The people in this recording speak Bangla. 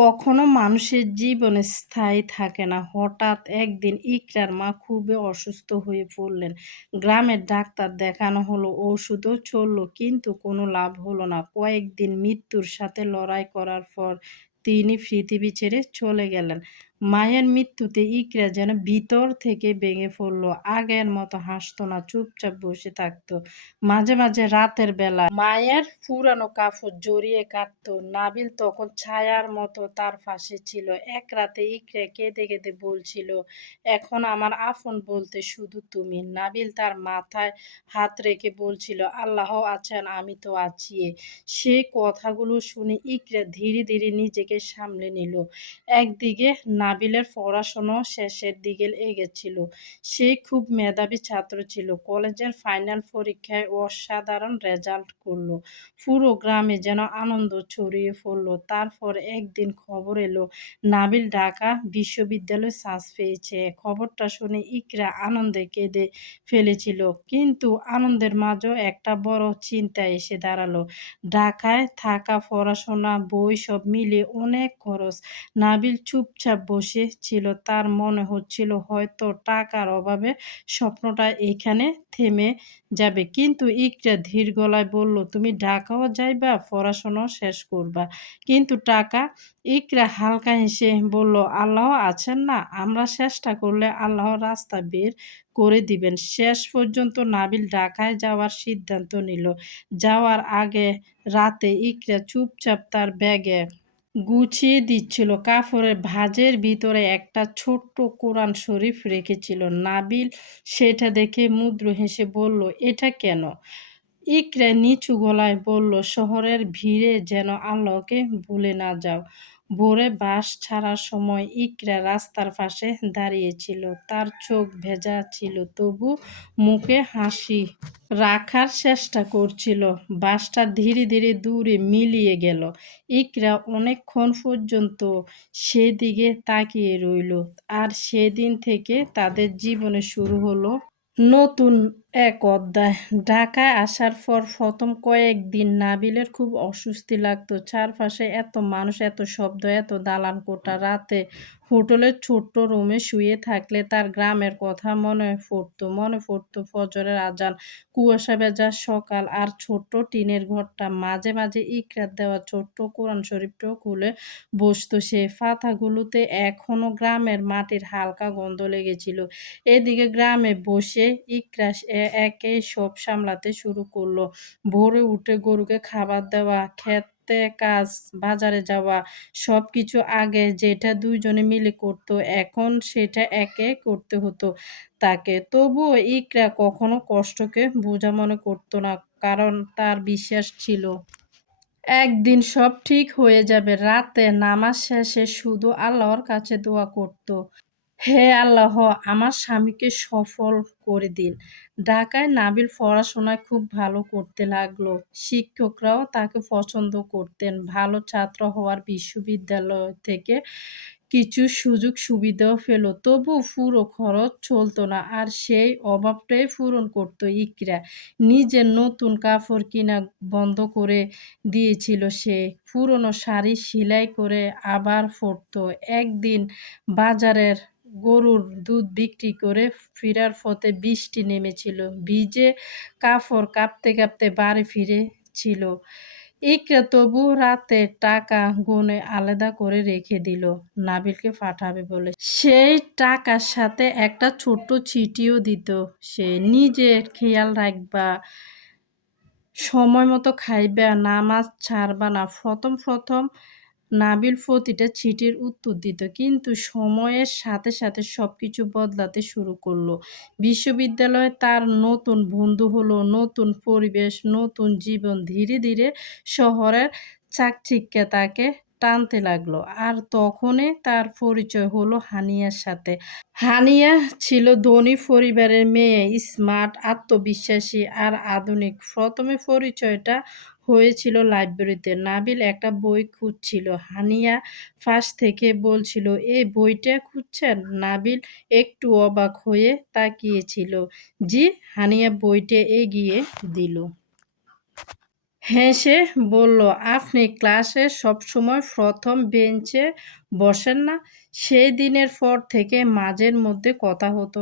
কখনো মানুষের জীবনে স্থায়ী থাকে না। হঠাৎ একদিন ইকরার মা খুবই অসুস্থ হয়ে পড়লেন। গ্রামের ডাক্তার দেখানো হলো, ওষুধও চলল, কিন্তু কোনো লাভ হলো না। কয়েকদিন মৃত্যুর সাথে লড়াই করার পর তিনি পৃথিবী ছেড়ে চলে গেলেন। মায়ের মৃত্যুতে ইকরা যেন ভিতর থেকে ভেঙে পড়ল। আগের মতো হাসতো না, চুপচাপ বসে থাকতো। মাঝে মাঝে রাতের বেলা মায়ের পুরানো কাপড় জড়িয়ে কাঁদতো। নাবিল তখন ছায়ার মতো তার পাশে ছিল। এক রাতে ইকরা কেঁদে কেঁদে বলছিল, এখন আমার আপন বলতে শুধু তুমি। নাবিল তার মাথায় হাত রেখে বলছিল, আল্লাহ আছেন, আমি তো আছি। সেই কথাগুলো শুনে ইকরা ধীরে ধীরে নিজেকে সামলে নিল। একদিকে নাবিলের পড়াশোনা শেষের দিকে এগেছিল। সে খুব মেধাবী ছাত্র ছিল। কলেজের ফাইনাল পরীক্ষায় অসাধারণ রেজাল্ট করলো। পুরো গ্রামে যেন আনন্দ ছড়িয়ে পড়ল। তারপর একদিন খবর এলো, নাবিল ঢাকা বিশ্ববিদ্যালয়ে চান্স পেয়েছে। খবরটা শুনে ইকরা আনন্দে কেঁদে ফেলেছিল। কিন্তু আনন্দের মাঝেও একটা বড় চিন্তা এসে দাঁড়ালো। ঢাকায় থাকা, পড়াশোনা, বই সব মিলিয়ে অনেক খরচ। নাবিল চুপচাপ বসে ছিল। তার মনে হচ্ছিল হয়তো টাকার অভাবে স্বপ্নটা এখানে থেমে যাবে। কিন্তু ইকরা ধীর গলায় বলল, তুমি ঢাকাও যাইবা, পড়াশোনাও শেষ করবা, কিন্তু টাকা? ইকরা হালকা হেসে বলল, আল্লাহ আছেন না, আমরা চেষ্টা করলে আল্লাহ রাস্তা বের করে দিবেন। শেষ পর্যন্ত নাবিল ঢাকায় যাওয়ার সিদ্ধান্ত নিল। যাওয়ার আগে রাতে ইকরা চুপচাপ তার ব্যাগে গুছিয়ে দিচ্ছিল। কাপড়ের ভাঁজের ভিতরে একটা ছোট্ট কোরআন শরীফ রেখেছিল। নাবিল সেটা দেখে মুগ্ধ হেসে বলল, এটা কেন? ইকরা নিচু গলায় বলল, শহরের ভিড়ে যেন আল্লাহকে ভুলে না যাও। ভোরে বাস ছাড়ার সময় ইকরা রাস্তার পাশে দাঁড়িয়েছিল। তার চোখ ভেজা ছিল, তবু মুখে হাসি রাখার চেষ্টা করছিল। বাসটা ধীরে ধীরে দূরে মিলিয়ে গেল। ইকরা অনেকক্ষণ পর্যন্ত সেদিকে তাকিয়ে রইল। আর সেদিন থেকে তাদের জীবনে শুরু হলো নতুন এক অধ্যায়। ঢাকায় আসার পর প্রথম কয়েকদিন নাবিলের খুব অস্বস্তি লাগতো। চারপাশে এত মানুষ, এত শব্দ, এত দালান কোঠা। রাতে হোটেলের ছোট্ট রুমে শুয়ে থাকলে তার গ্রামের কথা মনে পড়তো ফজরের আজান, কুয়াশা ভেজা সকাল আর ছোট্ট টিনের ঘরটা। মাঝে মাঝে ইকরার দেওয়া ছোট্ট কোরআন শরীফটাও খুলে বসতো সে। পাতাগুলোতে এখনো গ্রামের মাটির হালকা গন্ধ লেগেছিল। এদিকে গ্রামে বসে ইকরা একে সব সামলাতে শুরু করলো। ভোরে উঠে গরুকে খাবার দেওয়া, খেতে কাজ, বাজারে যাওয়া, সবকিছু আগে যেটা দুইজনে মিলে করতো, এখন সেটা একে করতে হতো তাকে। তবুও ইকরা কখনো কষ্টকে বোঝা মনে করতো না, কারণ তার বিশ্বাস ছিল একদিন সব ঠিক হয়ে যাবে। রাতে নামাজ শেষে শুধু আল্লাহর কাছে দোয়া করত, হে আল্লাহ, আমার স্বামীকে সফল করে দিন। ঢাকায় নাবিল পড়াশোনায় খুব ভালো করতে লাগলো। শিক্ষকরাও তাকে পছন্দ করতেন। ভালো ছাত্র হওয়ার বিশ্ববিদ্যালয় থেকে কিছু সুযোগ সুবিধাও পেল। তবুও পুরো খরচ চলতো না। আর সেই অভাবটাই পূরণ করত ইকরা। নিজের নতুন কাপড় কিনা বন্ধ করে দিয়েছিল সে। পুরনো শাড়ি সেলাই করে আবার পরতো। একদিন বাজারের গরুর দুধ বিক্রি করে ফেরার পথে বৃষ্টি নেমেছিল। ভিজে কাপড় কাঁপতে কাঁপতে বাড়ি ফিরেছিল। ইকরা তবু রাতে টাকা গুনে আলাদা করে রেখে দিল, নাবিলকে পাঠাবে বলে। সেই টাকার সাথে একটা ছোট্ট চিঠিও দিত সে, নিজের খেয়াল রাখবা, সময় মতো খাইবা, নামাজ ছাড়বা না। প্রথম প্রথম নাবিল প্রতিটা চিঠির উত্তর দিত, কিন্তু সময়ের সাথে সাথে সবকিছু বদলাতে শুরু করলো। বিশ্ববিদ্যালয়ে তার নতুন বন্ধু হলো, নতুন পরিবেশ, নতুন জীবন। ধীরে ধীরে শহরের চাকচিক্যে তাকে টানতে লাগলো। আর তখনই তার পরিচয় হলো হানিয়ার সাথে। হানিয়া ছিল ধনী পরিবারের মেয়ে, স্মার্ট, আত্মবিশ্বাসী আর আধুনিক। প্রথমে পরিচয়টা হয়েছিল লাইব্রেরিতে। নাবিল একটা বই খুঁজছিল। হানিয়া পাশ থেকে বলছিল, এই বইটা খুঁজছেন? নাবিল একটু অবাক হয়ে তাকিয়েছিল। জি। হানিয়া বইটা এগিয়ে দিল। হেসে বলল, "আপনি ক্লাসে সবসময় ১ম বেঞ্চে বসেন না?" সেই দিনের পর থেকে মাঝেমধ্যে কথা হতো।